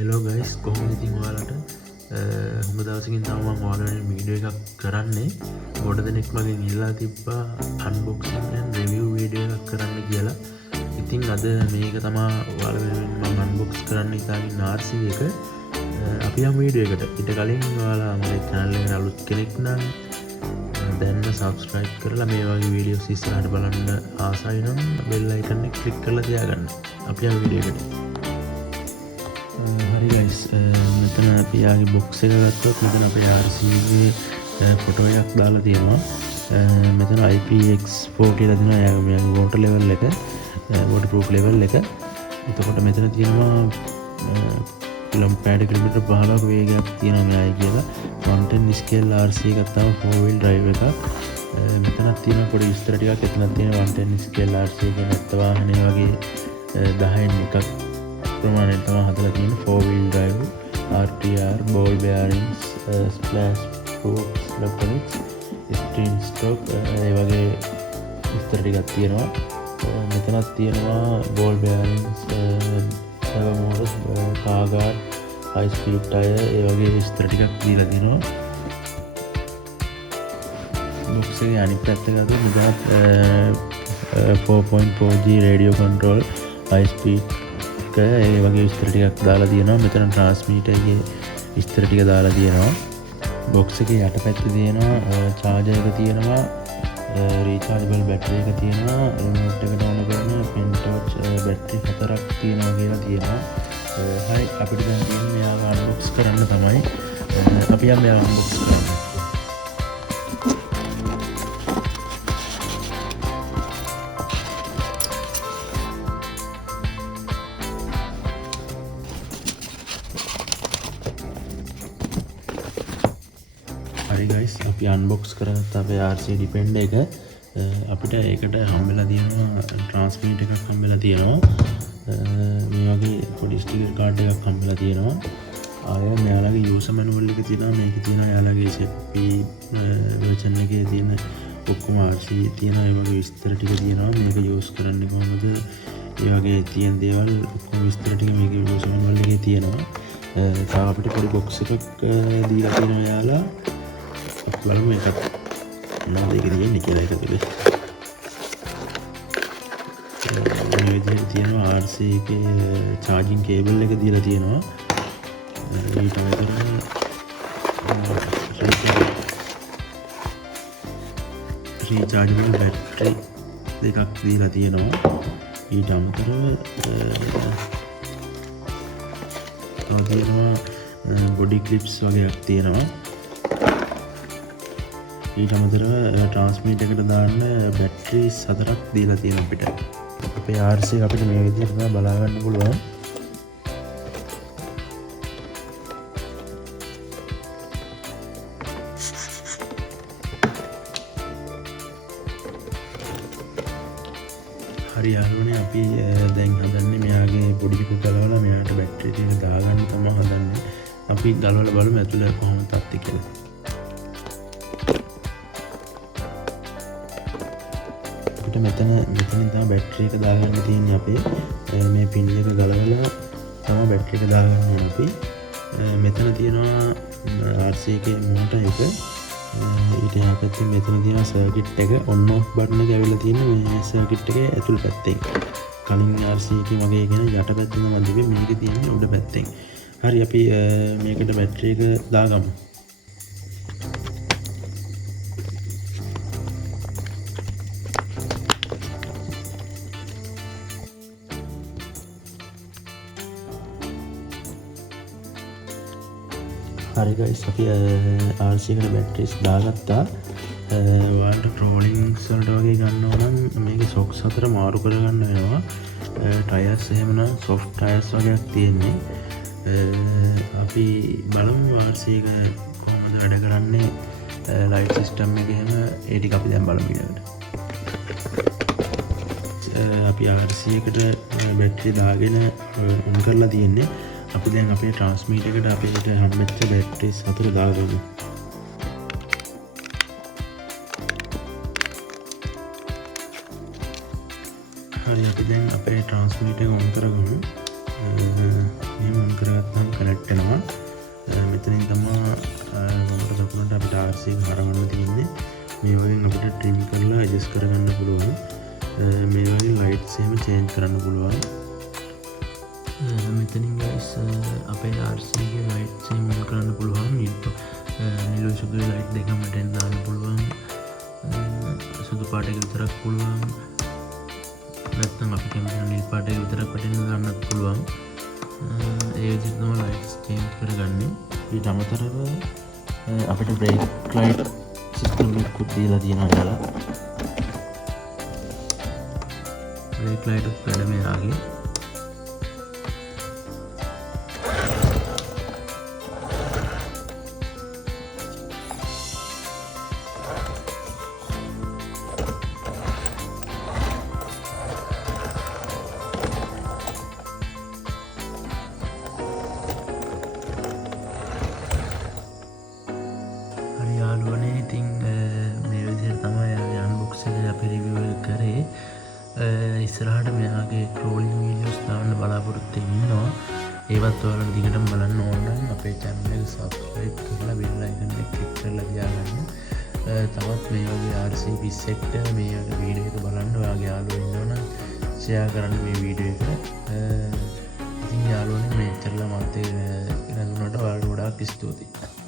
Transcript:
Hello guys කොහොමද ඉතින් ඔයාලට හොඳ දවසකින් තමයි මම ඔයාලට වීඩියෝ එකක් කරන්නේ ගොඩ දෙනෙක් මගෙන් ඉල්ලා තිබ්බා අන්බොක්සින් and රිවිව් වීඩියෝ එකක් කරන්න කියලා. ඉතින් අද මේක තමයි ඔයාලා වෙනුවෙන් මම අන්බොක්ස් කරන්න ඉතාලි RC එක. අපි යමු වීඩියෝ එකට. ඊට කලින් ඔයාලා මගේ channel එකට අලුත් කෙනෙක් නම් දැන් subscribe කරලා මේ වගේ වීඩියෝස් ඉස්සරහට බලන්න ආසයි නම් bell icon එක click කරලා තියාගන්න. අපි යමු වීඩියෝ එකට. හරි ගයිස් මෙතන අපි යාගේ බොක්ස් එක ගත්තොත් මෙතන අපේ RC ගේ ෆොටෝ එකක් දාලා තියෙනවා. මෙතන IPX4 කියලා දෙනවා යාගේ water level එක waterproof level එක. එතකොට මෙතන තියෙනවා පැඩ කිලෝමීටර් 15ක වේගයක් තියෙනවා මෙයායි කියලා. 110 scale RC එකක් තමයි 4 wheel drive එකක්. මෙතනක් තියෙන පොඩි විස්තර ටිකක්. එතනක් තියෙන 110 scale RC එකේ නැත්ත වාහනේ වගේ 10න් එකක් ප්‍රමාණයට තමයි හදලා තියෙන්නේ. 4 wheel drive RTR ball bearings splash proofs electronics screen stock ඒ වගේ විස්තර ටිකක් තියෙනවා. මෙතනක් තියෙනවා ball bearings servo motors car guard high speed tire ඒ වගේ විස්තර ටිකක් දීලා තියෙනවා. බොක්ස් එකේ අනිත් පැත්ත ගත්තොත් මෙතන 4.4G radio control high speed ඒ වගේ විස්තර ටිකක් දාලා තියෙනවා. මෙතන ට්‍රාන්ස්මීටර් එකේ විස්තර ටික දාලා තියෙනවා. බොක්ස් එකේ යටපැත්තේ තියෙනවා charger එක තියෙනවා, rechargeable battery එක තියෙනවා, remote එකට on කරන pen torch battery 4ක් තියෙනවා කියලා තියෙනවා. හරි අපිට දැන් තියෙන්නේ මෙයාව unbox කරන්න තමයි. අපි යමු මෙයාව unbox කරන්න. හරි ගයිස් අපි අන්බොක්ස් කරගත්ත අපේ RC Defender එක. අපිට ඒකට හම්බෙලා තියෙනවා ට්‍රාන්ස්මීටර් එකක් හම්බෙලා තියෙනවා. මේ වගේ පොඩි ස්ටිකර් කාඩ් එකක් හම්බෙලා තියෙනවා. ආයෙ මෙයාලගේ යූසර් මැනුවල් එක තියෙනවා. මේකේ තියෙනවා එයාලගේ SFP version එකේ තියෙන ඔක්කොම RC තියෙන ඒ වගේ විස්තර ටික තියෙනවා. මේක යූස් කරන්නේ කොහොමද? ඒ වගේ තියෙන දේවල් ඔක්කොම විස්තර ටික මේකේ යූසර් මැනුවල් එකේ තියෙනවා. තව අපිට පොඩි බොක්ස් එකක් දීලා තියෙනවා එයාලා. බලමු එකක් මොනවද ඒක තියෙන්නේ කියලා එක තුළ. මේ විදිහට තියෙනවා RC එකේ charging cable එක දීලා තියෙනවා. ඊට අමතරව rechargeable battery දෙකක් දීලා තියෙනවා. ඊට අමතරව තව තියෙනවා body clips වගේක් තියෙනවා. ඊට අමතරව ට්‍රාන්ස්මීටර් එකට දාන්න බැටරිස් 4ක් දීලා තියෙනවා අපිට. අපේ RC එක අපිට මේ විදිහට තමයි බලා ගන්න පුළුවන්. හරි යාළුවනේ අපි දැන් හදන්නේ මෙයාගේ බොඩි එක ගලවලා මෙයාට බැටරි ටික දාගන්න තමයි හදන්නේ. අපි ගලවලා බලමු ඇතුළේ කොහොමද තත්ති කියලා. මෙතනින් තමයි බැටරි එක දාගන්න තියෙන්නේ අපේ. මේ පින් එක ගලවලා තමයි බැටරි එක දාගන්න ඕනේ අපි. මෙතන තියෙනවා RC එකේ මෝටර් එක. ඊට එහා පැත්තේ මෙතන තියෙනවා සර්කිට් එක. ඔන් ඔෆ් බටන් එක ඇවිල්ලා තියෙන්නේ මේ සර්කිට් එකේ ඇතුල් පැත්තෙන්. කලින් RC එකේ වගේ කියන යට පැත්තේ තමයි තිබෙන්නේ. මේකේ තියෙන්නේ උඩ පැත්තෙන්. හරි අපි මේකට බැටරි එක දාගමු. හරි ගයිස් අපි RC එකට බැටරිස් දාගත්තා. ඔයාලට ට්‍රෝලින්ග්ස් වලට වගේ ගන්නවා නම් මේකේ සොක්ස් 4 මාරු කරගන්න වෙනවා. ටයර්ස් එහෙමනම් සොෆ්ට් ටයර්ස් වගේක් තියෙන්නේ. අපි බලමු RC එක කොහොමද වැඩ කරන්නේ. ලයිට් සිස්ටම් එක එහෙම ඒ ටික අපි දැන් බලමු ඊළඟට. අපි RC එකට බැටරි දාගෙන ඔන් කරලා තියෙන්නේ. අපි දැන් අපේ ට්‍රාන්ස්මීටර් එකට අපිට හම්බෙච්ච බැටරිස් 4 දාගමු. හරි අපි දැන් අපේ ට්‍රාන්ස්මීටර් එක ඔන් කරගමු. මේ මොන් කරගත්තාම කනෙක්ට් වෙනවා. මෙතනින් තමයි කොමට දකුණට අපිට RC එක හරවන්න තියෙන්නේ. මේ වලින් අපිට ට්‍රිම් කරලා ඇඩ්ජස්ට් කරගන්න පුළුවන්. මේ වගේ ලයිට්ස් එහෙම චේන්ජ් කරන්න පුළුවන්. මෙතනින් guys අපේ RC එකේ ලයිට්ස් එහෙම ඔන් කරන්න පුළුවන්. නිලු සුදු ලයිට් දෙකම මෙතෙන් දාන්න පුළුවන්. සුදු පාට එක විතරක් පුළුවන්. නැත්නම් අපි කැමති නිල් පාට එක විතරක් වටින්න දාන්නත් පුළුවන්. ඒ විදිහට තමයි ලයිට්ස් චේන්ජ් කරගන්නේ. ඊට අමතරව අපිට බ්‍රේක් ලයිට් සිස්ටම් එකකුත් දීලා තියෙනවා යාලා. බ්‍රේක් ලයිට් උත් වැඩ මෙයාගේ. යාළුවනේ ඉතින් මේ විදිහට තමයි අන්බොක්ස් එක අපි රිවිව් එක කරේ. ඉස්සරහට මෙයාගේ ක්‍රෝලින් වීඩියෝස් දාන්න බලාපොරොත්තු වෙනවා. ඒවත් ඔයාලා දිගටම බලන්න ඕන නම් අපේ channel එක subscribe කරලා bell icon එක click කරලා තියාගන්න. තවත් මේ වගේ RC20ට මේ වගේ වීඩියෝ එක බලන්න ඔයාගේ යාළුවෝ ඉන්නවනම් share කරන්න මේ වීඩියෝ එක. ඉතින් යාළුවනේ මෙච්චරලා මත් ඉගෙන ගන්නට ඔයාලට ගොඩාක් ස්තුතියි.